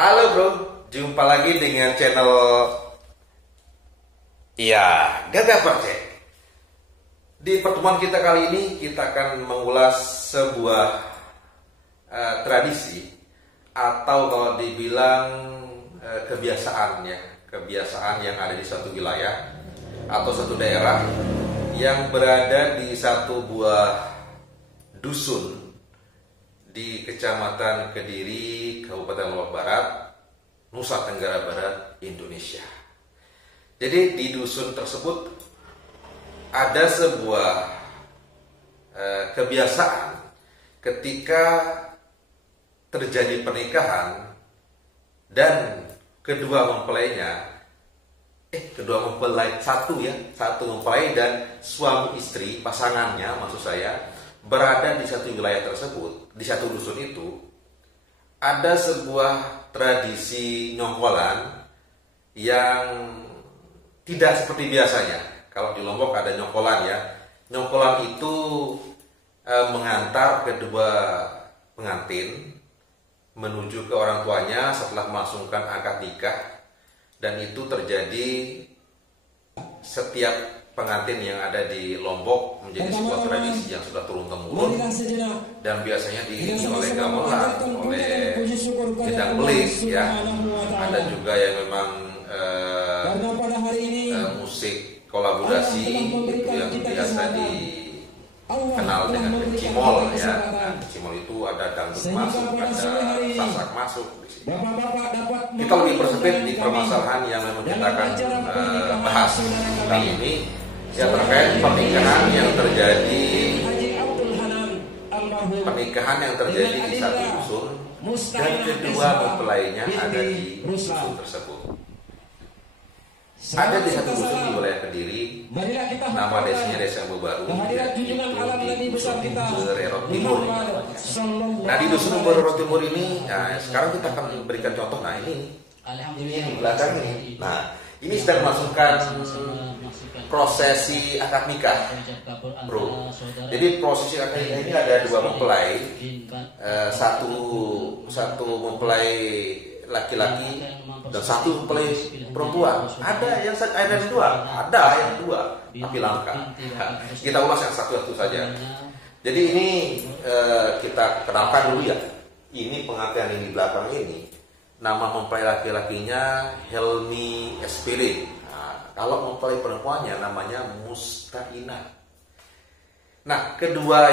Halo bro, jumpa lagi dengan channel Gagah Project. Di pertemuan kita kali ini kita akan mengulas sebuah tradisi atau kalau dibilang kebiasaan yang ada di suatu wilayah atau suatu daerah yang berada di satu buah dusun di Kecamatan Kediri, Kabupaten Lombok Barat, Nusa Tenggara Barat, Indonesia. Jadi di dusun tersebut ada sebuah kebiasaan ketika terjadi pernikahan dan kedua mempelai satu mempelai dan suami istri pasangannya maksud saya berada di satu wilayah tersebut, di satu dusun itu ada sebuah tradisi nyongkolan yang tidak seperti biasanya. Kalau di Lombok ada nyongkolan ya. Nyongkolan itu mengantar kedua pengantin menuju ke orang tuanya setelah melangsungkan akad nikah, dan itu terjadi setiap pengantin yang ada di Lombok, menjadi sebuah tradisi yang sudah turun-temurun dan biasanya diiringi oleh gamelan, oleh gendang belis ya. Ada juga yang memang musik kolaborasi itu yang biasa dikenal dengan cimol ya. Cimol itu ada dangdut masuk, ada sasak masuk di sini. Kita lebih persempit di permasalahan yang memang kita akan bahas kali ini, ya terkait pernikahan yang terjadi di satu dusun dan kedua mempelainya ada di dusun tersebut. Ada di satu dusun di wilayah Kediri, nama desanya Desa Baru, yaitu di dusun Bererot Timur. Nah di dusun Bererot Timur ini, sekarang kita akan memberikan contoh. Nah ini di belakang ini. Nah ini sedang melangsungkan prosesi akad nikah, bro. Jadi prosesi akad nikah ini ada dua mempelai, satu mempelai laki-laki dan satu mempelai perempuan. Ada yang dua, tapi langka. Kita ulas yang satu-satu saja. Jadi ini kita kenalkan dulu ya. Ini pengantin yang di belakang ini, nama mempelai laki-lakinya Helmi SPD. Kalau mempelai perempuannya namanya Mustaina. Nah, kedua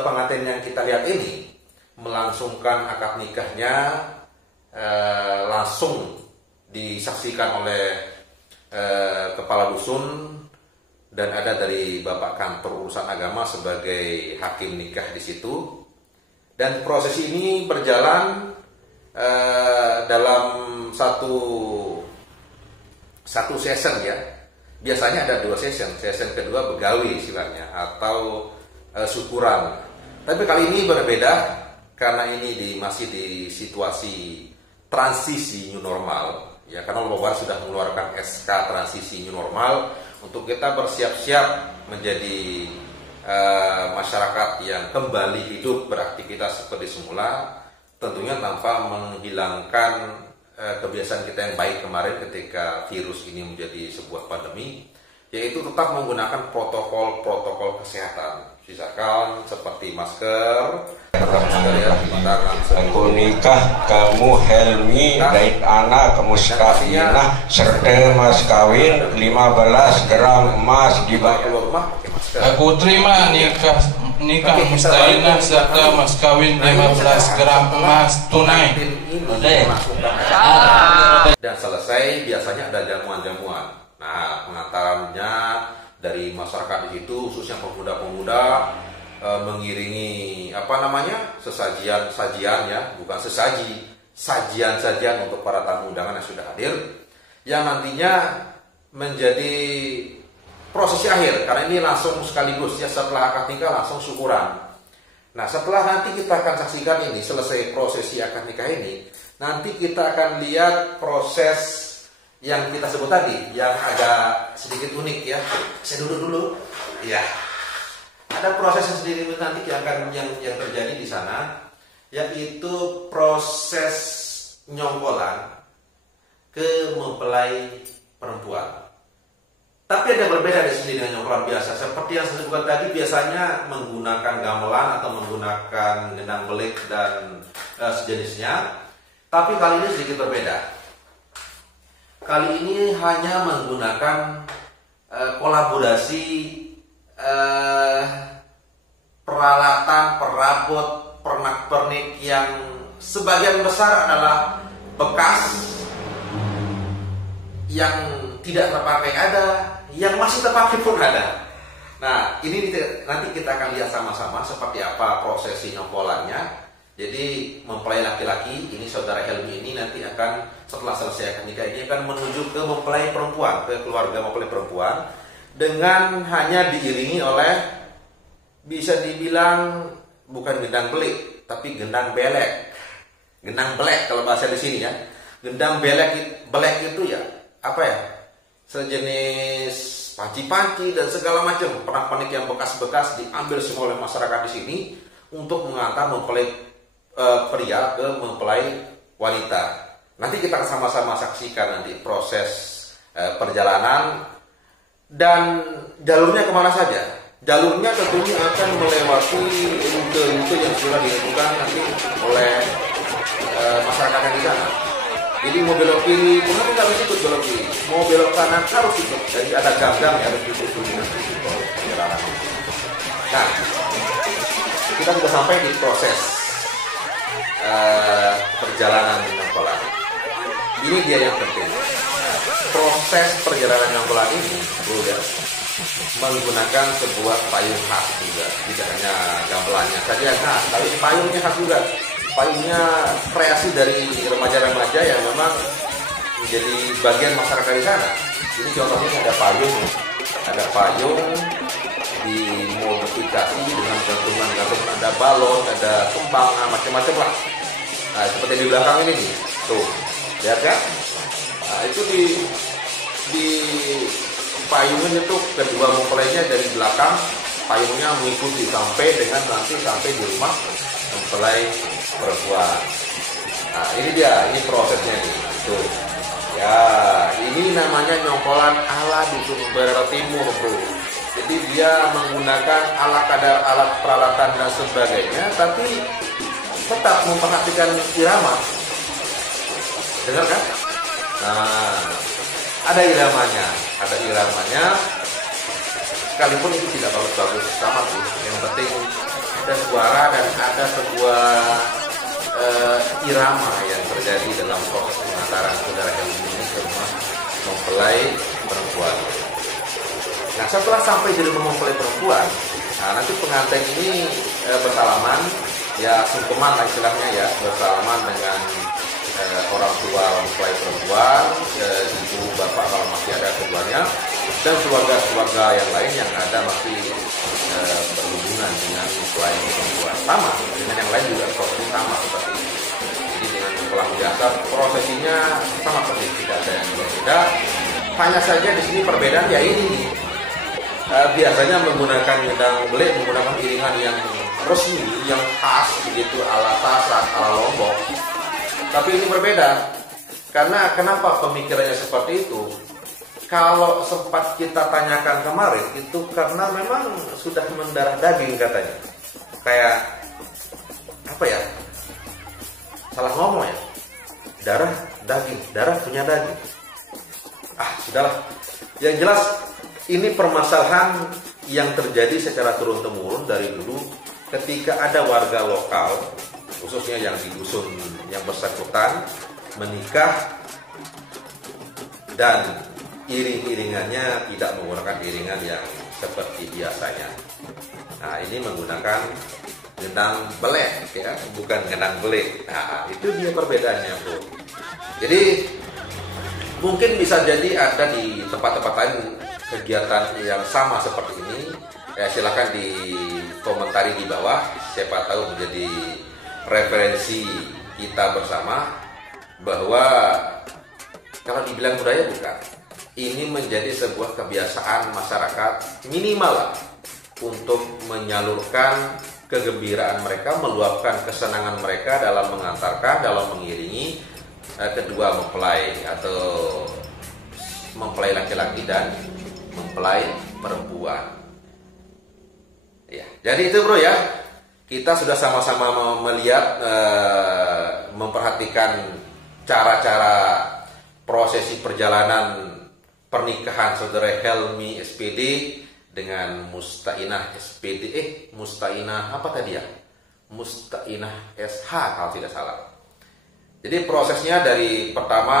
pengantin yang kita lihat ini melangsungkan akad nikahnya langsung disaksikan oleh kepala dusun, dan ada dari Bapak Kantor Urusan Agama sebagai hakim nikah di situ. Dan prosesi ini berjalan dalam satu session ya. Biasanya ada dua session. Session kedua begawi istilahnya atau syukuran. Tapi kali ini berbeda karena ini masih di situasi transisi new normal ya, karena Lombok Barat sudah mengeluarkan SK transisi new normal untuk kita bersiap-siap menjadi masyarakat yang kembali hidup beraktivitas seperti semula, tentunya tanpa menghilangkan kebiasaan kita yang baik kemarin ketika virus ini menjadi sebuah pandemi, yaitu tetap menggunakan protokol kesehatan, misalkan seperti masker, aku nikah kamu Helmi dari anak Mustainah serta mas kawin 15 gram emas dibayar. Aku terima nikah Mustainah serta mas kawin 15 gram emas tunai. Dan selesai biasanya ada jamuan-jamuan. Nah, pengantarannya dari masyarakat di situ, khususnya pemuda-pemuda, mengiringi sajian ya, bukan sajian untuk para tamu undangan yang sudah hadir, yang nantinya menjadi prosesi akhir, karena ini langsung sekaligus ya, setelah akad nikah langsung syukuran. Nah setelah nanti kita akan saksikan ini selesai prosesi akad nikah ini, nanti kita akan lihat proses yang kita sebut tadi, yang agak sedikit unik ya. Saya duduk dulu ya. Ada proses yang sedikit nanti yang terjadi di sana, yaitu proses nyongkolan ke mempelai perempuan. Tapi ada berbeda di sini dengan nyongkolan biasa. Seperti yang saya sebutkan tadi, biasanya menggunakan gamelan atau menggunakan gendang belik dan sejenisnya. Tapi kali ini sedikit berbeda. Kali ini hanya menggunakan kolaborasi peralatan, perabot, pernak-pernik yang sebagian besar adalah bekas, yang tidak terpakai ada, yang masih terpakai pun ada. Nah, ini nanti kita akan lihat sama-sama seperti apa prosesi nyongkolannya. Jadi mempelai laki-laki, ini saudara Helmi ini nanti akan setelah selesai akad nikah ini akan menuju ke mempelai perempuan, ke keluarga mempelai perempuan, dengan hanya diiringi oleh, bisa dibilang bukan gendang belik, tapi gendang belek. Gendang belek kalau bahasa di sini ya. Gendang belek itu ya apa ya? Sejenis panci-panci dan segala macam pernak-pernik yang bekas-bekas diambil semua oleh masyarakat di sini untuk mengantar mempelai pria ke mempelai wanita. Nanti kita sama-sama saksikan nanti proses perjalanan dan jalurnya kemana saja. Jalurnya tentunya akan melewati rute-rute yang sudah ditentukan nanti oleh masyarakat yang di sana. Jadi mau belok kiri, kemudian kita harus ikut belok kiri. Mau belok kanan harus ikut. Jadi ada gang-gang yang harus diikuti nanti perjalanan. Nah, kita sudah sampai di proses perjalanan nyongkolan. Ini dia yang penting. Proses perjalanan nyongkolan ini, ya, menggunakan sebuah payung khas juga. Tidak hanya gamelannya saja, nah, tapi payungnya khas juga. Payungnya kreasi dari remaja-remaja yang memang menjadi bagian masyarakat di sana. Ini contohnya ada payung dimodifikasi dengan gantungan-gantungan, ada balon, ada kembang, macam-macam lah. Nah, seperti di belakang ini nih, tuh, lihat kan? Nah, itu di payungnya itu kedua mempelainya dari belakang, payungnya mengikuti sampai di rumah mempelai perempuan. Nah, ini prosesnya nih. Tuh. Ya, ini namanya nyongkolan ala Dusun Barat Timur, bro. Jadi dia menggunakan alat peralatan dan sebagainya, tapi tetap memperhatikan irama. Dengar kan? Nah, ada iramanya. Sekalipun itu tidak bagus-bagus sama sih. Yang penting ada suara dan ada sebuah irama yang terjadi dalam proses pengantaran saudara Helmi ini ke rumah mempelai perempuan. Nah, setelah sampai di rumah mempelai perempuan, nah nanti pengantin ini bersalaman, ya sungkeman lah istilahnya ya, bersalaman dengan orang tua mempelai perempuan, ibu bapak kalau masih ada keduanya, dan keluarga-keluarga yang lain yang ada masih berhubungan dengan mempelai perempuan. Sama dengan yang lain juga prosesnya sama seperti ini. Jadi dengan pulang biasa prosesinya sama seperti tidak ada yang berbeda. Hanya saja di sini perbedaan ya ini. Biasanya menggunakan gendang belik, menggunakan iringan yang resmi, yang khas begitu ala Sasak, ala Lombok. Tapi ini berbeda. Karena kenapa pemikirannya seperti itu? Kalau sempat kita tanyakan kemarin, itu karena memang sudah mendarah daging katanya. Kayak apa ya? Salah ngomong ya. Darah daging, darah punya daging. Sudahlah. Yang jelas ini permasalahan yang terjadi secara turun-temurun dari dulu ketika ada warga lokal, khususnya yang di dusun yang bersangkutan, menikah dan iring-iringannya tidak menggunakan iringan yang seperti biasanya. Nah, ini menggunakan gendang belek ya, bukan gendang belik. Nah, itu dia perbedaannya, bro. Jadi mungkin bisa jadi ada di tempat-tempat lain kegiatan yang sama seperti ini. Ya, silakan dikomentari di bawah, siapa tahu menjadi referensi kita bersama bahwa kalau dibilang budaya bukan. Ini menjadi sebuah kebiasaan masyarakat minimal lah, untuk menyalurkan kegembiraan mereka, meluapkan kesenangan mereka dalam mengantarkan, dalam mengiringi kedua mempelai atau mempelai laki-laki dan mempelai perempuan. Ya, jadi itu bro ya, kita sudah sama-sama melihat, memperhatikan cara-cara prosesi perjalanan pernikahan saudara Helmi SPD dengan Mustainah SPD, Mustainah apa tadi ya? Mustainah SH kalau tidak salah. Jadi prosesnya dari pertama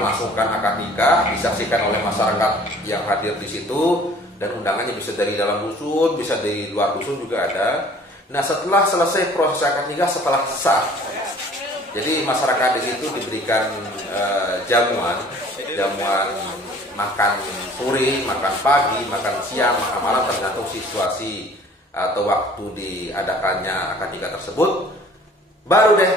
melangsungkan akad nikah disaksikan oleh masyarakat yang hadir di situ, dan undangannya bisa dari dalam dusun, bisa dari luar dusun juga ada. Nah, setelah selesai proses akad nikah, setelah sah, jadi masyarakat di situ diberikan jamuan makan sore, makan pagi, makan siang, makan malam tergantung situasi atau waktu diadakannya akad nikah tersebut. Baru deh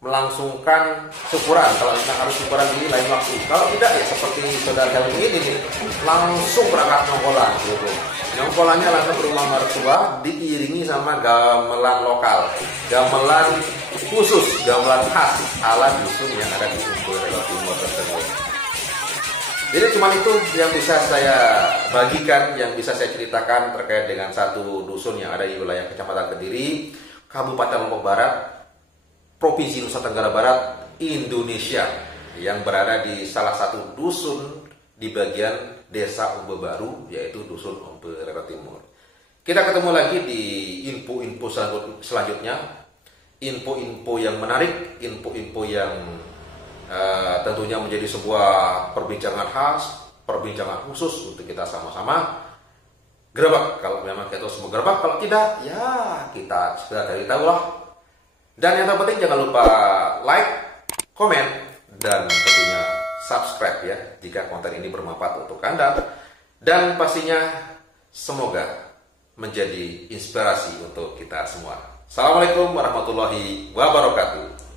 melangsungkan syukuran. Kalau kita harus syukuran ini lain waktu. Kalau tidak ya seperti saudara Helmi ini nih, langsung berangkat nyongkolan gitu. Nyongkolannya langsung ke rumah mertua diiringi sama gamelan lokal, gamelan khusus, gamelan khas ala dusun yang ada di Umbul Timur tersebut. Jadi cuma itu yang bisa saya bagikan, yang bisa saya ceritakan terkait dengan satu dusun yang ada di wilayah Kecamatan Kediri, Kabupaten Lombok Barat, Provinsi Nusa Tenggara Barat, Indonesia, yang berada di salah satu dusun di bagian Desa Umbe Baru, yaitu Dusun Umbe Timur. Kita ketemu lagi di info-info selanjutnya, info-info yang menarik, info-info yang tentunya menjadi sebuah perbincangan khas, perbincangan khusus untuk kita sama-sama gerebek. Kalau memang kita harus menggerebek, kalau tidak, ya kita sudah cari tahu lah. Dan yang terpenting jangan lupa like, komen, dan tentunya subscribe ya jika konten ini bermanfaat untuk Anda. Dan pastinya semoga menjadi inspirasi untuk kita semua. Assalamualaikum warahmatullahi wabarakatuh.